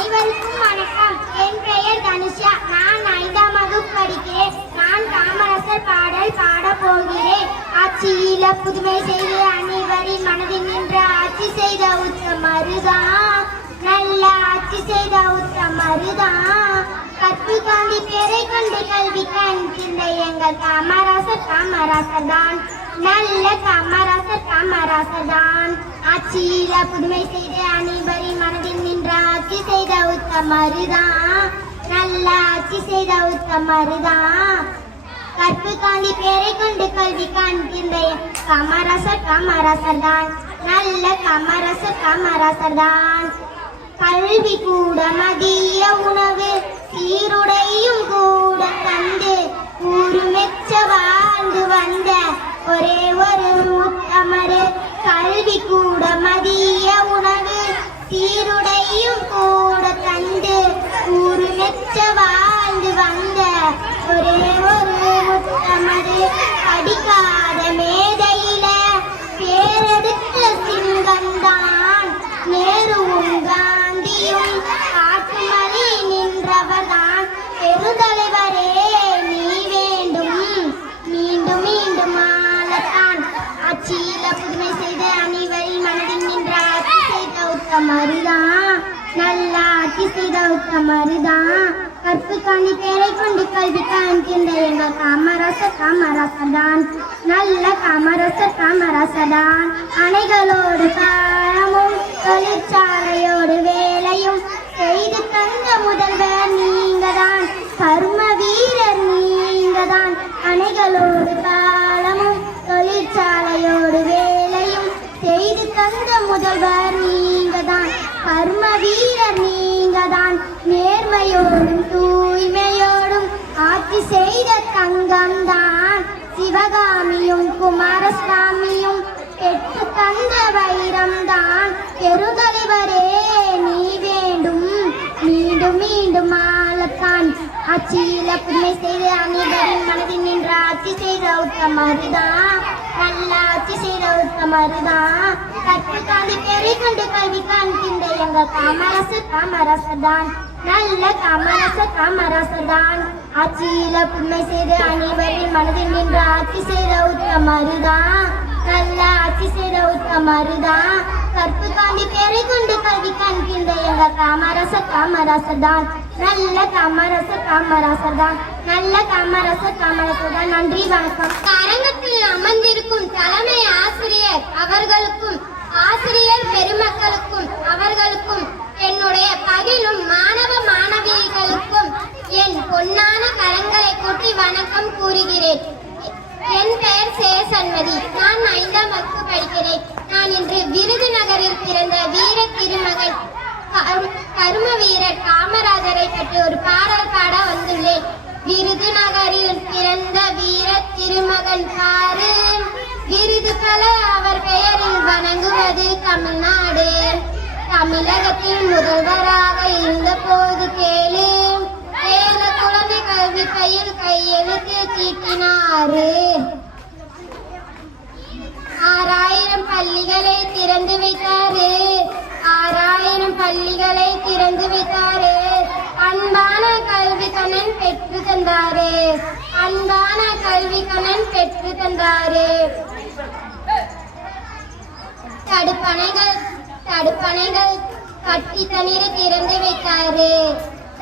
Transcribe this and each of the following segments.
அனைவருக்கும் வணக்கம். என் பெயர் தனுஷா. நான் ஐந்தாம் வகுப்பு படிக்கிறேன். நான் காமராசர் பாடல் பாட போகிறேன். ஆட்சியில புதுமை செய்து அனைவரின் மனதில் நின்று ஆட்சி செய்த உத்தம் மருதான் நல்ல ஆட்சி செய்த உத்தம் மருதான் கற்பு காந்தி பேரை கொண்டு கல்வி கண்கின்ற எங்கள் காமராசர் காமராசர் தான் நல்ல காமராசர் காமராசர் தான் ஆட்சியில புதுமை செய்த அனைவரின் மனதில் நின்ற ஆட்சி செய்த உத்தமருதான் நல்ல ஆட்சி செய்த உத்தமருதான் கற்பு காந்தி பேரை கொண்டு கல்வி காண்கின்ற கமரசர் கமரசர் தான். நல்ல கமரசர் கமரசர் தான். கல்வி கூட மதிய உணவு சீருடையும் கூட தந்து ஊரு உத்தமருதான் நல்லா ஆட்சி செய்த உத்தமருதான். கற்பு காண்டி பேரை கொண்டு கல்வி காண்கின்ற எங்கள் காமராசர் காமராசர் தான் நல்ல காமராசர் காமராசர் தான் அணைகளோடு காலமும் தொழிற்சாலையோடு வேலையும் செய்து தந்த முதல்வர் நீங்கதான். கர்ம வீரர் நீங்கதான். அணைகளோடு காலமும் தொழிற்சாலையோடு வேலையும் செய்து தந்த முதல்வர் நீங்கதான். கர்ம வீரர் நீங்கதான். நேர்மையோடும் தூய்மையோடும் ஆட்சி செய்த தங்கம்தான். சிவகாமியும் குமாரசாமியும் பெற்று தந்த வைரம்தான். பெருதலைவரே நீ வேண்டும் மீண்டும் மீண்டும் ஆளத்தான். ஆட்சியில புதுமை செய்த அனைவரின் மனதில் நின்ற ஆட்சி செய்த உத்தமருதான் நல்ல ஆட்சி செய்த உத்தமருதான் கற்று தாண்டி பெரிய கண்டு கல்வி காண்கின்ற எங்கள் காமரசு காமரசு தான் நல்ல கமரச காமராசர் தான் ஆட்சியில புண்மை செய்து அனைவரின் மனதில் நின்று ஆட்சி செய்த உத்தமருதான். நல்ல ஆட்சி செய்த உத்தமருதான். கற்பு காந்தி பேரை கொண்டு கல்வி கண்கின்ற எங்க காமராசர் காமராசர் நல்ல கமரச காமராசர் தான் நல்ல கமரச காமராசர் நன்றி வணக்கம். அரங்கத்தில் அமர்ந்திருக்கும் தலைமை ஆசிரியர் அவர்களுக்கும் ஆசிரியர் பெருமக்களுக்கும் அவர்களுக்கும் என்னுடைய பகிலும் மாணவ மாணவிகளுக்கும் என் பொன்னான கரங்களை கொட்டி வணக்கம் கூறுகிறேன். என் பெயர் சேசன்மதி. நான் ஐந்தாம் வகுப்பு படிக்கிறேன். நான் இன்று விருதுநகரில் பிறந்த வீர திருமகன் கரு- கரும வீரர் காமராஜரை பற்றி ஒரு பாடல் பாட வந்துள்ளேன். விருதுநகரில் பிறந்த வீர திருமகன் பாரு. விருது பல அவர் பெயரில் வணங்குவது தமிழ்நாடு. தமிழகத்தில் முதல்வராக இருந்த போது கேளு. குழந்தை கையில் கையெழுத்து சீட்டினாரு. ஆறாயிரம் பள்ளிகளை திறந்து வைத்தாரு. ஆறாயிரம் பள்ளிகளை திறந்து வைத்தாரு. அன்பான கல்வி கண்ணன் பெற்று தந்தாரு. அன்பான கல்வி கண்ணன் பெற்று தந்தாரு. தடுப்பணைகள் தடுப்பணைகள் கட்டி தண்ணீரை திறந்து வைத்தாரு.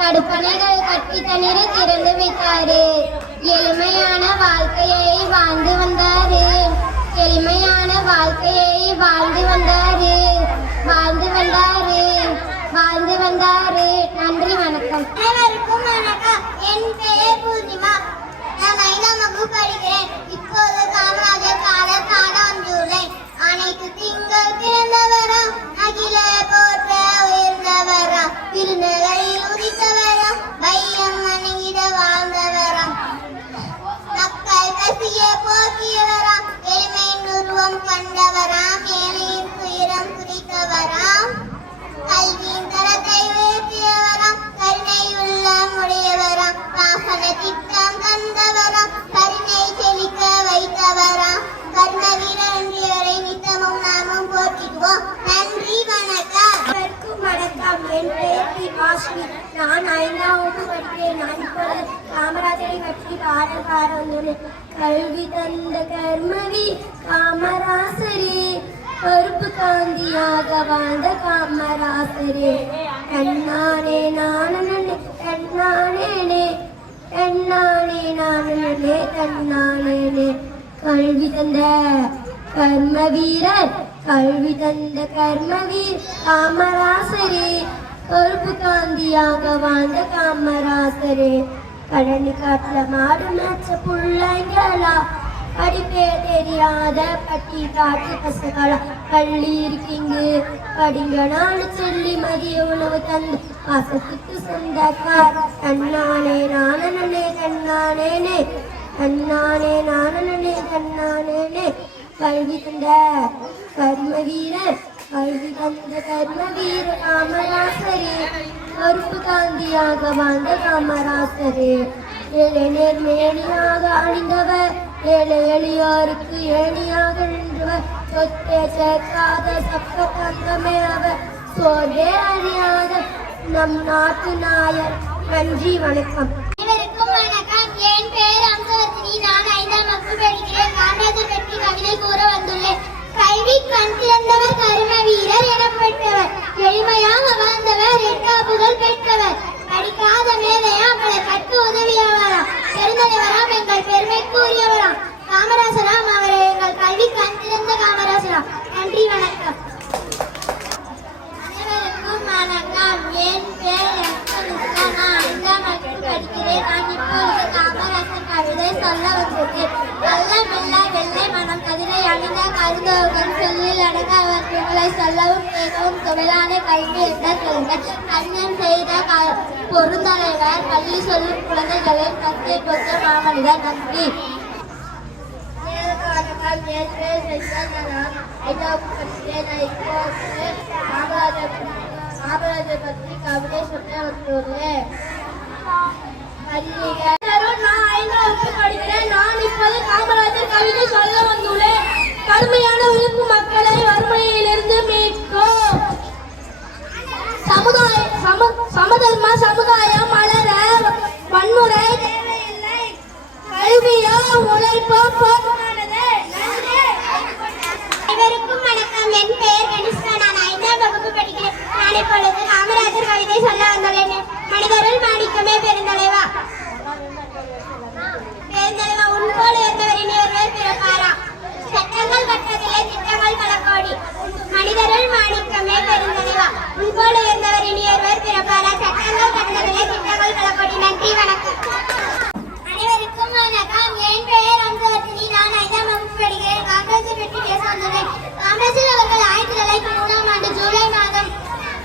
தடுப்பணைகள் கட்டி தண்ணீரை திறந்து வைத்தாரு. எளிமையான வாழ்க்கையை வாழ்ந்து வந்தாரு. எளிமையான வாழ்க்கையை வாழ்ந்து வந்தாரு. வாழ்ந்து வந்தாரு. வாழ்ந்து வந்தாரு. நன்றி வணக்கம். அனைவருக்கும் வணக்கம். என் பெயர் பூர்ணிமா. நான் ஐந்தாம் வகுப்பு படிக்கிறேன். உயர்ந்தவரா திருநகையில் உதித்தவரா வையம் வணங்கிட வாழ்ந்தவரா மக்கள் பசிய போக்கியவராம் எளிமையின் உருவம் கண்டவராம் ஏழையின் துயரம் குறித்தவராம் கல்வியின் தரத்தை உயர்த்தியவராம் கருணை உள்ளம் உடையவராம் வாகன திட்டம் தந்தவராம் கருணை செழிக்க வைத்தவராம் கர்ண நான் ஐந்தாவது வகுப்பு படிக்கிறேன் நான் காமராஜரை பற்றி பாடல் பாட வந்துள்ளேன் கல்வி தந்த கர்மவி காமராசரே கருப்பு காந்தியாக வாழ்ந்த காமராசரே. கண்ணானே நானே கண்ணானேனே கண்ணானே நானே கண்ணானேனே கல்வி தந்த கர்ம வீரர் கல்வி தந்த கர்மவீர் காமராசரே. கருப்பு காந்தியாக வாழ்ந்த காமராசரே. கடனி காட்டுல மாடு மேய்ச்ச பிள்ளைங்களா? படிப்பே தெரியாத பட்டி காட்டு பசங்களா? பள்ளி இருக்கீங்க. படிங்க நாலு சொல்லி மதிய உணவு தந்து. பாசத்துக்கு சொந்தக்கார். கண்ணானே நானே கண்ணானேனே கண்ணானே நானே கண்ணானேனே கல்வி தந்த கர்ம வீரர் கல்வி தந்த கர்ம வீர காமராசரே கருப்பு காந்தியாக வாழ்ந்த காமராசரே ஏழை நேர்மேனியாக அணிந்தவர் ஏழை எளியோருக்கு ஏணியாக நின்றவர் சொத்தே சேர்க்காத சப்ப தங்கமே அவர் சோர்வே அறியாத நம் நாட்டு நாயர் நன்றி வணக்கம் அனைவருக்கும் வணக்கம் என் பெயர் அம்சவர்த்தினி நான் ஐந்தாம் வகுப்பு படிக்கிறேன் காமராஜர் பற்றி கவிதை கூற வந்துள்ளேன் கல்வி கண் திறந்தவர் கரும வீரர் எனப்பட்ட எளிமையாக வாழ்ந்தவர் எட்டாப்புகள் பெற்றவர் படிக்காத மேதையா அவளை கற்க உதவியவராம் பெருந்தலைவராம் எங்கள் பெருமைக்குரியவராம் காமராசராம் அவரை எங்கள் கல்வி கண் திறந்த காமராசராம் நன்றி வணக்கம் அனைவருக்கும் வணக்கம் என் பேர் எஸ்தமிஸ்கா. நான் ஐந்தாம் வகுப்பு படிக்கிறேன் நான் இப்பொழுது காமராசர் கவிதை சொல்ல வந்துள்ளேன் நல்ல மெல்ல வெள்ளை மனம் கதிரை அணிந்த கருந்தோகன் சொல்லில் அடங்க அவர் புகழை சொல்லவும் கேட்கவும் துவலான கல்வி என்ற சொல்க கண்ணன் செய்த பொருந்தலைவர் பள்ளி சொல்லும் குழந்தைகளை கத்தை பொத்த மாமனிதர் நன்றி வணக்கம் என் பேர் வெங்கடநாதன். ஐந்தாம் படிக்கிறேன் நான் இப்போது காமராஜர் பற்றி கவிதை சொல்ல வந்துள்ளேன் பள்ளிகள் சமதர்ம சமுதாயம் மலர வன்முறை தேவையில்லை. கல்வியோ உழைப்போ போதுமானது. அனைவருக்கும் வணக்கம். என் பெயர் கனிஷ்கா. நான் ஐந்தாம் வகுப்பு படிக்கிறேன். நான் இப்பொழுது காமராஜர் கவிதை சொல்ல வந்துள்ளேன் மனிதருள் மாணிக்கமே பெருந்தலைவா பெருந்தலைவா உன்போல் இருந்தவர் இனி ஒருவர் பிறப்பாரா சட்டங்கள் கற்றதிலே திட்டங்கள் பல கோடி மனிதருள் மாணிக்கமே பெருந்தலைவா உன்போல் இருந்தவர் இனி ஒருவர் பிறப்பாரா சட்டங்கள் கற்றதிலே திட்டங்கள் பல கோடி நன்றி வணக்கம் அனைவருக்கும் வணக்கம் என் பெயர் அம்சவர்த்தினி நான் ஐந்தாம் வகுப்பு படிக்கிறேன் காமராஜர் பற்றி பேச வந்துள்ளேன் காமராஜர் அவர்கள் ஆயிரத்தி தொள்ளாயிரத்தி மூணாம் ஆண்டு ஜூலை மாதம்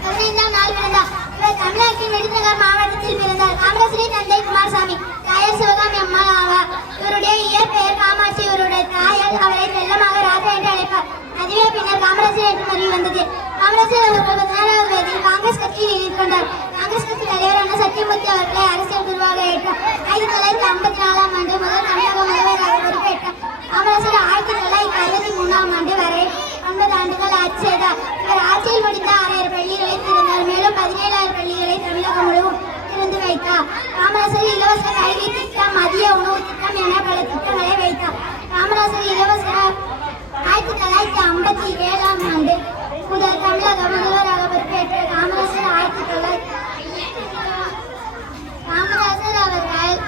பதினைந்தாம் நாள் பிறந்தார் இவர் தமிழ்நாட்டின் விருதுநகர் மாவட்டத்தில் பிறந்தார் காமராஜரின் தந்தை குமாரசாமி தாயார் சிவகாமி அம்மா ஆவார் இவருடைய இயற்பெயர் காமாட்சி. இவருடைய தாயார் அவரை செல்லமாக ராஜா என்று அழைப்பார். அதுவே பின்னர் காமராஜர் என்று மருவி வந்தது. காமராஜர் அவர்கள் பதினாறாவது வயதில் காங்கிரஸ் கட்சியில் இணைந்து கொண்டார். காங்கிரஸ் கட்சி தலைவரான சத்தியமூர்த்தி அவர்களை அரசியல் குருவாக ஏற்றார். ஆயிரத்தி தொள்ளாயிரத்தி ஐம்பத்தி நாலாம் ஆண்டு முதல் தமிழக முதல்வராக பொறுப்பேற்றார். காமராஜர் ஆயிரத்தி தொள்ளாயிரத்தி அறுபத்தி மூணாம் ஆண்டு வரை ஒன்பது ஆண்டுகள் ஆட்சி செய்தார். இவர் ஆட்சியில் முடிந்த ஆறாயிரம் பள்ளி திறந்தார் மேலும் பதினேழாயிரம் பள்ளிகளை தமிழகம் முழுவதும் திறந்து வைத்தார் காமராசர் இலவச கல்வி திட்டம் மதிய உணவு திட்டம் என பல திட்டங்களை வைத்தார் காமராசர் இலவச ஆயிரத்தி தொள்ளாயிரத்தி ஐம்பத்தி ஏழாம் ஆண்டு முதல் தமிழக முதல்வராக பொறுப்பேற்ற காமராசர் ஆயிரத்தி தொள்ளாயிரத்தி காமராசர் அவர்கள்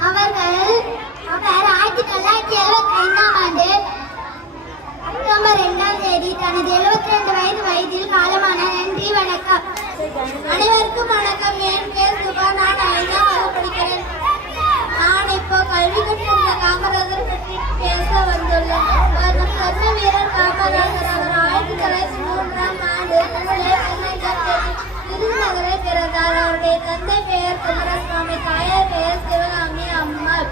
அவர்கள் அவர் ஆயிரத்தி தொள்ளாயிரத்தி எழுபத்தி ஐந்தாம் ஆண்டு அக்டோபர் இரண்டாம் தேதி தனது எழுபத்தி ரெண்டு வயது வயதில் காலமான நன்றி வணக்கம். அனைவருக்கும் வணக்கம். என் பேர் சுபா. நான் ஐந்தாம் வகுப்பு படிக்கிறேன். நான் இப்போ கல்வி கற்றிருந்த காமராஜர் பற்றி பேச வந்துள்ளேன். அவர் நம் கர்ம வீரர் காமராஜர் அவர் ஆயிரத்தி தொள்ளாயிரத்தி மூன்றாம் ஆண்டு சென்னை பதினைந்தாம் தேதி பிறந்தார் அவருடைய தந்தை பெயர் குமாரசுவாமி தாயார் பெயர் சிவகாமி அம்மாள்.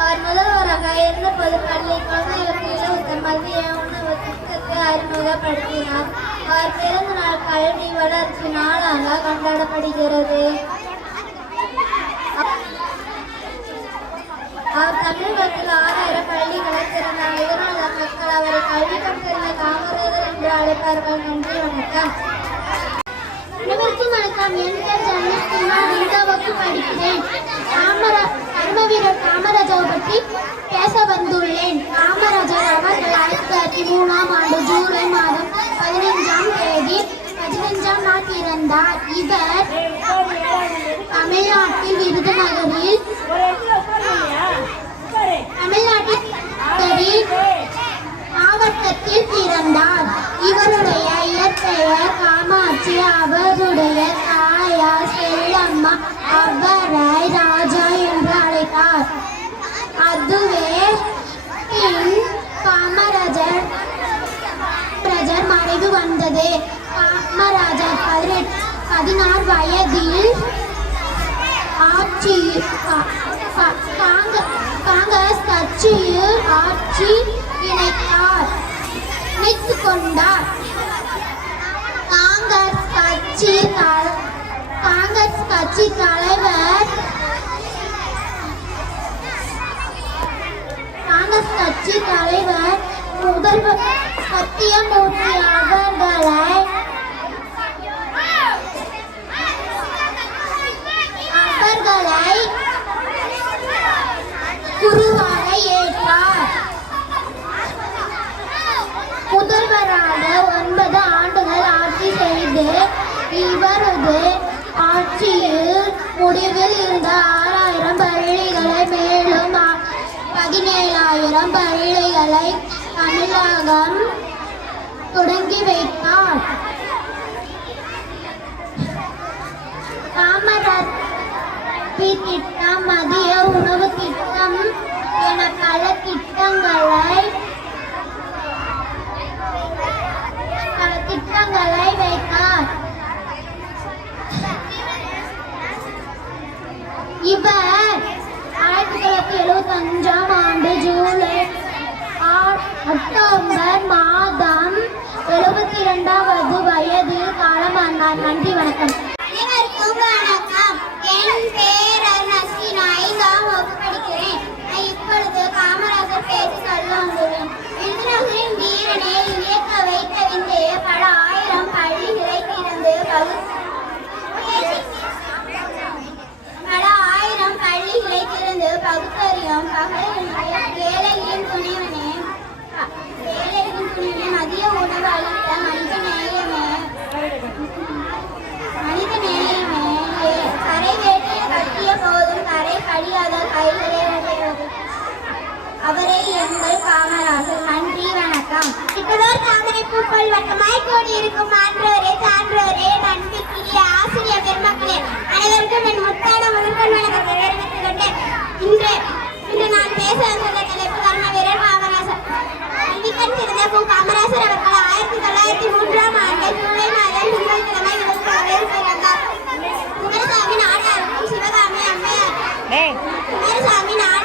அவர் முதல்வராக இருந்தபோது பள்ளி குழந்தைகளுக்கு இலவச மதிய உணவு திட்டத்தை அறிமுகப்படுத்தினார். அவர் பிறந்த கல்வி வளர்ச்சி நாளாக கொண்டாடப்படுகிறது. அவர் தமிழகத்தில் ஆறாயிரம் பள்ளிகளை திறந்தார். இதனால் மக்கள் அவரை கல்வி கற்றிருந்த காமராஜர் என்று அழைப்பார்கள் நன்றி வணக்கம் அனைவருக்கும் வணக்கம். என் பேர் ஜன்னத்தினா இந்த வகுப்பு படிக்கிறேன். காமர கர்மவீரர் காமராஜாவை பற்றி பேச வந்துள்ளேன். காமராஜர் அவர்கள் ஆயிரத்தி தொள்ளாயிரத்தி மூணாம் ஆண்டு ஜூலை மாதம் பதினைஞ்சாம் தேதி பதினஞ்சாம் நாள் பிறந்தார். இவர் தமிழ்நாட்டில் விருதுநகரில் தமிழ்நாட்டில் விருதுநகரில் மாவட்டத்தில் பிறந்தார் இவருடைய இயற்பெயர் காமாட்சி அவருடைய தாயார் செல்லம்மா அவரை ராஜா என்று அழைத்தார் அதுவே பின் காமராஜர் காமராஜர் மறைவு வந்தது காமராஜர் பதினெட்டு பதினாறு வயதில் ஆட்சி காங்க- காங்கிரஸ் கட்சியில் ஆட்சி இணைத்தார் இணைத்து கொண்டார். காங்கிரஸ் கட்சி காங்கிரஸ் கட்சி தலைவர் காங்கிரஸ் கட்சி தலைவர் முதல்வர் சத்தியமூர்த்தி அவர்கள் குருவாக ஏற்றார் முதல்வராக ஒன்பது ஆண்டுகள் ஆட்சி செய்து இவரது ஆட்சியில் முடிவில் இருந்த ஆறாயிரம் பள்ளிகளை மேலும் ஆ- பதினேழாயிரம் பள்ளிகளை தமிழகம் தொடங்கி வைத்தார். காமராஜ் திட்டம் மதிய உணவு திட்டம் என பல திட்டங்களை பல திட்டங்களை வைத்தார். இவர் ஆயிரத்தி தொள்ளாயிரத்தி எழுபத்தி அஞ்சாம் அக்டோபர் மாதம் எழுபத்தி இரண்டாவது வயதில் காலமானார் நன்றி வணக்கம். அனைவருக்கும் வணக்கம். என் பேர் அருணஸ்ரீ ஐந்தாம் வகுப்பு படிக்கிறேன். இப்பொழுது காமராஜர் பேசி சொல்ல வந்துள்ளேன். விருதுநகரின் வீரனை இயக்க வைத்த விந்து பல ஆயிரம் பள்ளிகளை திறந்து பகுதி பூக்கள் வட்டமாய் கூடி இருக்கும் ஆன்றோரே சான்றோரே நன்கு கிளிய ஆசிரியர் பெருமக்களே அனைவருக்கும் என் முத்தான முதற்கண் வணக்கத்தை தெரிவித்துக் கொண்டு இன்று இன்று நான் பேச வந்த தலைப்பு கர்ம வீரர் காமராசர் கல்விக்கண் சிறந்த பூ காமராசர் அவர்கள் ஆயிரத்தி தொள்ளாயிரத்தி மூன்றாம் ஆண்டு ஜூலை மாதம் திங்கட்கிழமை விழுக்காவில் பிறந்தார் குமரசாமி நாடாருக்கும் சிவகாமி அம்மையார். குமரசாமி நாடார்